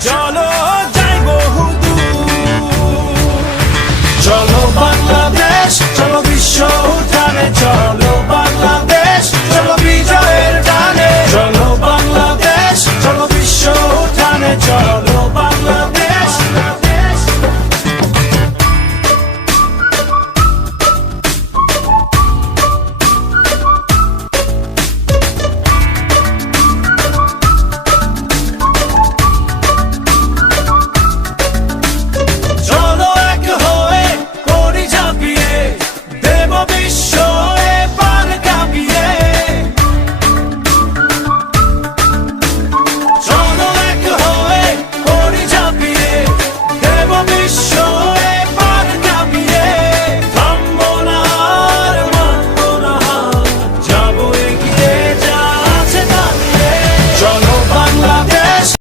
চলো যাই বহুদূর, চলো বাংলাদেশ, চলো বিশ্ব উঠানে, চলো বাংলাদেশ, চলো বিজয়ের গানে, চলো বাংলাদেশ, চলো বিশ্ব উঠানে, চলো